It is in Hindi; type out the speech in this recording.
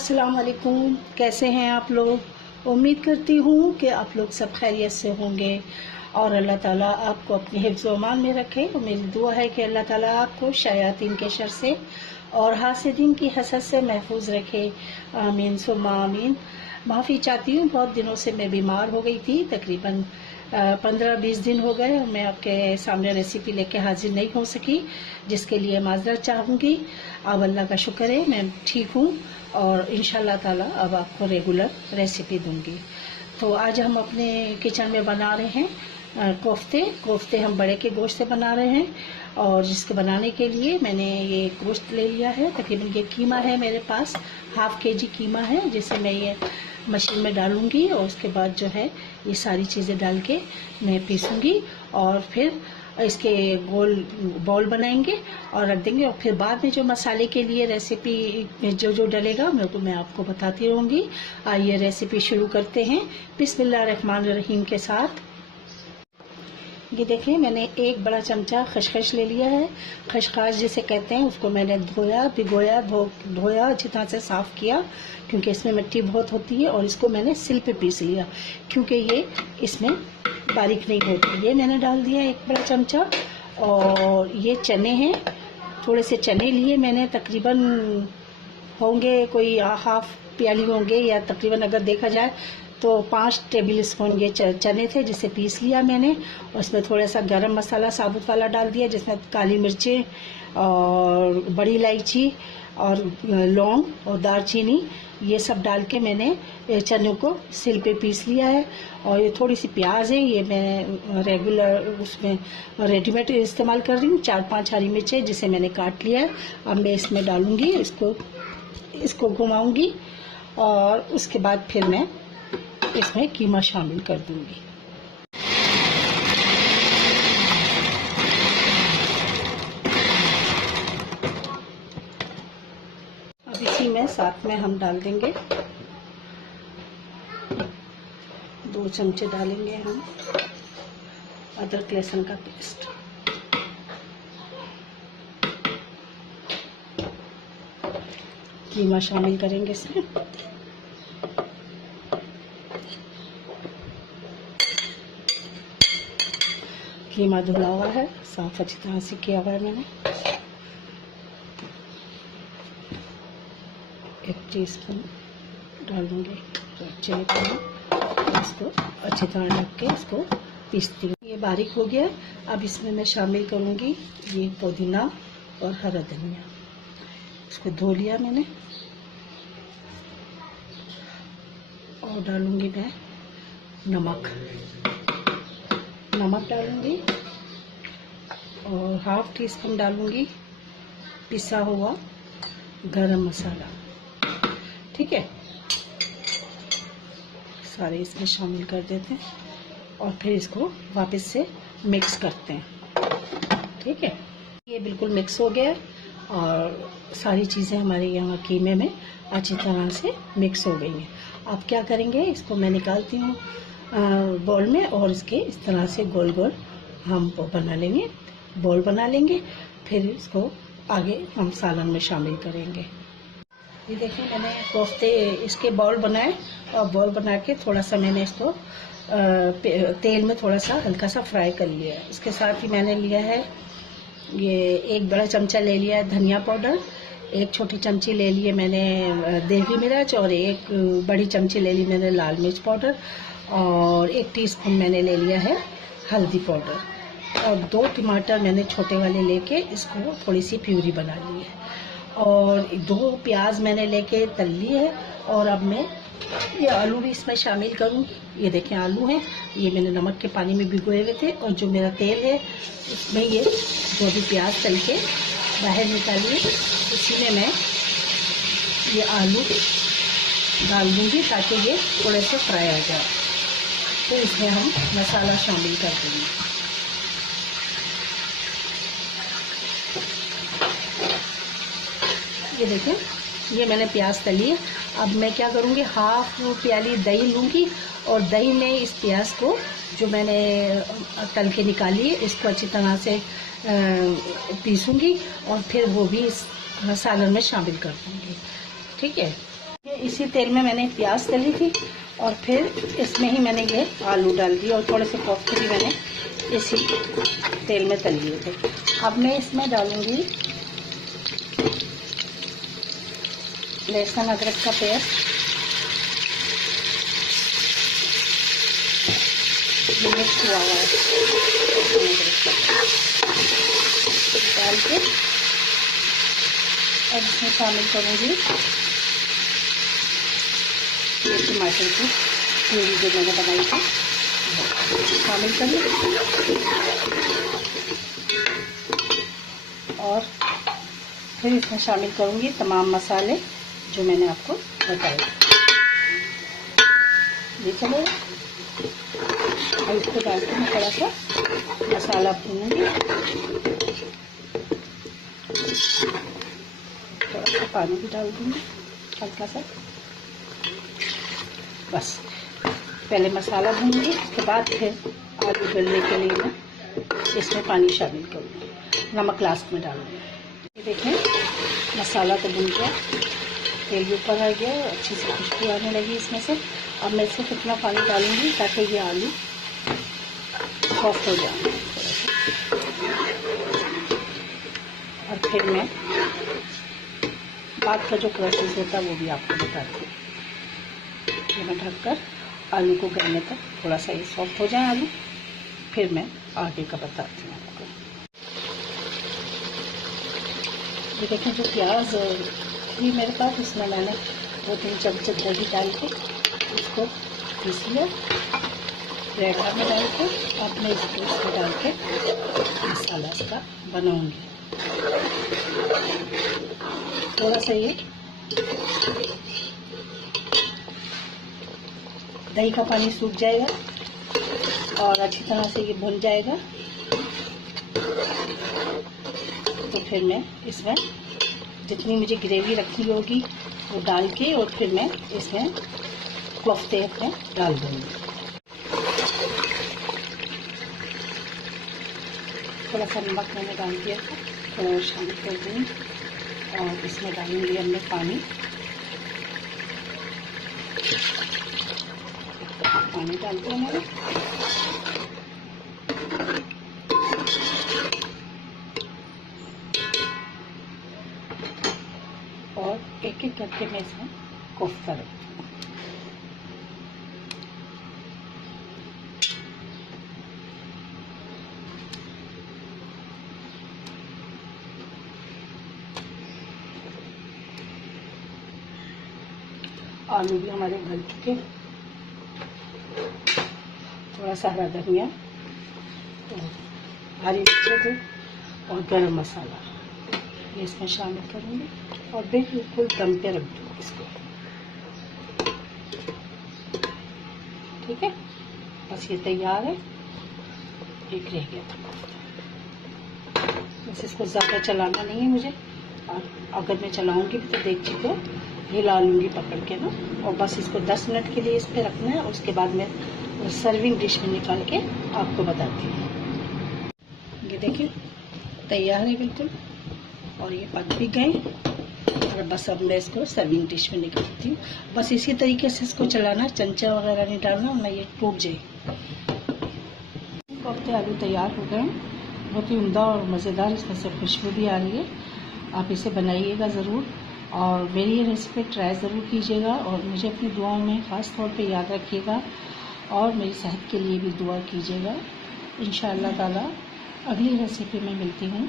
अस्सलाम वालेकुम। कैसे हैं आप लोग? उम्मीद करती हूँ कि आप लोग सब खैरियत से होंगे और अल्लाह ताला आपको अपने हिफ्ज़ व अमान में रखे। और मेरी दुआ है कि अल्लाह ताला आपको शयातीन के शर से और हासिदीन की हसद से महफूज रखे। आमीन सुम्मा आमीन। माफ़ी चाहती हूँ, बहुत दिनों से मैं बीमार हो गई थी, तकरीबन 15-20 दिन हो गए और मैं आपके सामने रेसिपी लेके हाजिर नहीं हो सकी, जिसके लिए माजरत चाहूँगी। अब अल्लाह का शुक्र है मैं ठीक हूँ और इंशाल्लाह ताला अब आपको रेगुलर रेसिपी दूँगी। तो आज हम अपने किचन में बना रहे हैं कोफ्ते हम बड़े के गोश्त से बना रहे हैं। और जिसके बनाने के लिए मैंने ये गोश्त ले लिया है, तकरीबन ये कीमा है मेरे पास, हाफ केजी कीमा है, जिसे मैं ये मशीन में डालूंगी और उसके बाद जो है ये सारी चीज़ें डाल के मैं पीसूंगी और फिर इसके गोल बॉल बनाएंगे और रख देंगे। और फिर बाद में जो मसाले के लिए रेसिपी में जो जो डलेगा मैं आपको बताती रहूँगी। आइए रेसिपी शुरू करते हैं बिस्मिल्लाहिर्रहमानिर्रहीम के साथ। ये देखें, मैंने एक बड़ा चमचा खसखस ले लिया है। खसखस जिसे कहते हैं, उसको मैंने धोया अच्छी तरह से साफ़ किया, क्योंकि इसमें मिट्टी बहुत होती है। और इसको मैंने सिल पे पीस लिया, क्योंकि ये इसमें बारीक नहीं होती। ये मैंने डाल दिया एक बड़ा चमचा। और ये चने हैं, थोड़े से चने लिए मैंने, तकरीबन होंगे कोई हाफ प्याली होंगे, या तकरीबन अगर देखा जाए तो 5 टेबल स्पून ये चने थे, जिसे पीस लिया मैंने। और इसमें थोड़ा सा गरम मसाला साबुत वाला डाल दिया, जिसमें काली मिर्चें और बड़ी इलायची और लौंग और दालचीनी, ये सब डाल के मैंने चनों को सिल पे पीस लिया है। और ये थोड़ी सी प्याज है, ये मैं रेगुलर उसमें रेडीमेड इस्तेमाल कर रही हूँ। 4-5 हरी मिर्चें, जिसे मैंने काट लिया है। अब मैं इसमें डालूँगी, इसको घुमाऊँगी और उसके बाद फिर मैं इसमें कीमा शामिल कर दूंगी। अब इसी में साथ में हम डाल देंगे 2 चमचे डालेंगे हम अदरक लहसुन का पेस्ट। कीमा शामिल करेंगे इसमें। कीमा धुला हुआ है, साफ अच्छी तरह से किया हुआ है मैंने। 1 टीस्पून डाल दूंगी चिली पाउडर। इसको अच्छी तरह ढक के इसको पीसती हूँ। ये बारीक हो गया। अब इसमें मैं शामिल करूँगी ये पुदीना और हरा धनिया। इसको धो लिया मैंने और डालूंगी मैं नमक डालूंगी और हाफ टी स्पून डालूंगी पिसा हुआ गरम मसाला। ठीक है, सारे इसमें शामिल कर देते हैं और फिर इसको वापस से मिक्स करते हैं। ठीक है, ये बिल्कुल मिक्स हो गया और सारी चीज़ें हमारे यहाँ कीमे में अच्छी तरह से मिक्स हो गई हैं। अब क्या करेंगे, इसको मैं निकालती हूँ बॉल में और इसके इस तरह से गोल गोल हम बना लेंगे, बॉल बना लेंगे। फिर इसको आगे हम सालन में शामिल करेंगे। ये देखिए, मैंने कोफ्ते इसके बॉल बनाए और बॉल बना के थोड़ा सा मैंने इसको तेल में थोड़ा सा हल्का सा फ्राई कर लिया है। इसके साथ ही मैंने लिया है, ये 1 बड़ा चमचा ले लिया है धनिया पाउडर, 1 छोटी चमची ले लिए मैंने देगी मिर्च और 1 बड़ी चमची ले ली मैंने लाल मिर्च पाउडर और 1 टीस्पून मैंने ले लिया है हल्दी पाउडर। और 2 टमाटर मैंने छोटे वाले लेके इसको थोड़ी सी प्यूरी बना ली है। और 2 प्याज मैंने लेके तल लिए है। और अब मैं ये आलू भी इसमें शामिल करूँगी। ये देखें आलू हैं, ये मैंने नमक के पानी में भिगोए हुए थे। और जो मेरा तेल है उसमें ये जो भी प्याज तल के बाहर निकालिए, उसी में मैं ये आलू डाल दूँगी ताकि ये थोड़े से फ्राई आ जाए। तो इसमें हम मसाला शामिल कर देंगे। ये देखें, ये मैंने प्याज तली है। अब मैं क्या करूँगी, हाफ प्याली दही लूँगी और दही में इस प्याज को जो मैंने तल के निकाली है इसको अच्छी तरह से पीसूँगी और फिर वो भी इस सालन में शामिल कर दूँगी। ठीक है, इसी तेल में मैंने प्याज तली थी और फिर इसमें ही मैंने ये आलू डाल दिए और थोड़े से कोफ्ते भी मैंने इसी तेल में तल लिए थे। अब मैं इसमें डालूंगी लहसुन अदरक का पेस्ट, मिक्स हुआ है डाल के अब इसमें शामिल करूँगी ये टमाटर की प्यूरी जो मैंने बनाई थी शामिल कर ली और फिर इसमें शामिल करूँगी तमाम मसाले जो मैंने आपको बताए। ये चलेगा। और इसको डाल के मैं थोड़ा सा मसाला भूनूंगी, थोड़ा सा पानी भी डाल दूँगी हल्का सा। बस पहले मसाला भूनूंगी, उसके बाद फिर आलू गलने के लिए मैं इसमें पानी शामिल करूँगी, नमक लास्ट में डालूंगी। ये देखें मसाला तो भून गया, तेल भी ऊपर आ गया, अच्छी से खुशबू आने लगी इसमें से। अब मैं इसमें कितना पानी डालूंगी ताकि ये आलू सॉफ्ट हो जाए और फिर मैं बाद का जो प्रोसेस होता है वो भी आपको बताती हूँ। मैं ढककर आलू को गलने तक थोड़ा सा ये सॉफ्ट हो जाए आलू, फिर मैं आगे का बताती हूँ आपको। ये देखें जो प्याज थी मेरे पास, उसमें मैंने 2-3 चमचे दही डाल के इसको पीस लिया, ग्राइंडर में डाल के अब मैं इसको इसमें डाल के मसाला इसका बनाऊंगी। थोड़ा सा ये दही का पानी सूख जाएगा और अच्छी तरह से ये भुन जाएगा, तो फिर मैं इसमें जितनी मुझे ग्रेवी रखी होगी वो डाल के और फिर मैं इसमें कोफ्ते अपने डाल दूँगी। थोड़ा सा नमक मैंने डाल दिया था, थोड़ा और शामिल कर दूँगी और इसमें डालूंगी हमने पानी डाल दिया मैंने। और एक एक करके मैं इसमें कोफ्ता रखती हूँ। आलू भी हमारे गल चुके, थोड़ा सा हरा धनिया और हरी मिर्ची और गरम मसाला ये इसमें शामिल करूँगी और बिल्कुल दम पे रख दूँगी इसको। ठीक है, बस ये तैयार है। एक रह गया था, बस इसको ज़्यादा चलाना नहीं है मुझे, और अगर मैं चलाऊँगी भी तो देख को हिला लूँगी पकड़ के ना, और बस इसको 10 मिनट के लिए इस पर रखना है। उसके बाद मैं सर्विंग डिश में निकाल के आपको बताती हूँ। ये देखिए तैयार है बिल्कुल, और ये पक भी गए और बस अब मैं इसको सर्विंग डिश में निकालती हूँ। बस इसी तरीके से इसको चलाना, चमचा वगैरह नहीं डालना वरना ये टूट जाए। कोफ्ते आलू तैयार हो गए, बहुत ही उम्दा और मज़ेदार इसमें से खुशबू भी आ रही है। आप इसे बनाइएगा ज़रूर और मेरी ये रेसिपी ट्राई ज़रूर कीजिएगा और मुझे अपनी दुआओं में ख़ास तौर पे याद रखिएगा और मेरी सेहत के लिए भी दुआ कीजिएगा। इंशाअल्लाह ताला अगली रेसिपी में मिलती हूँ।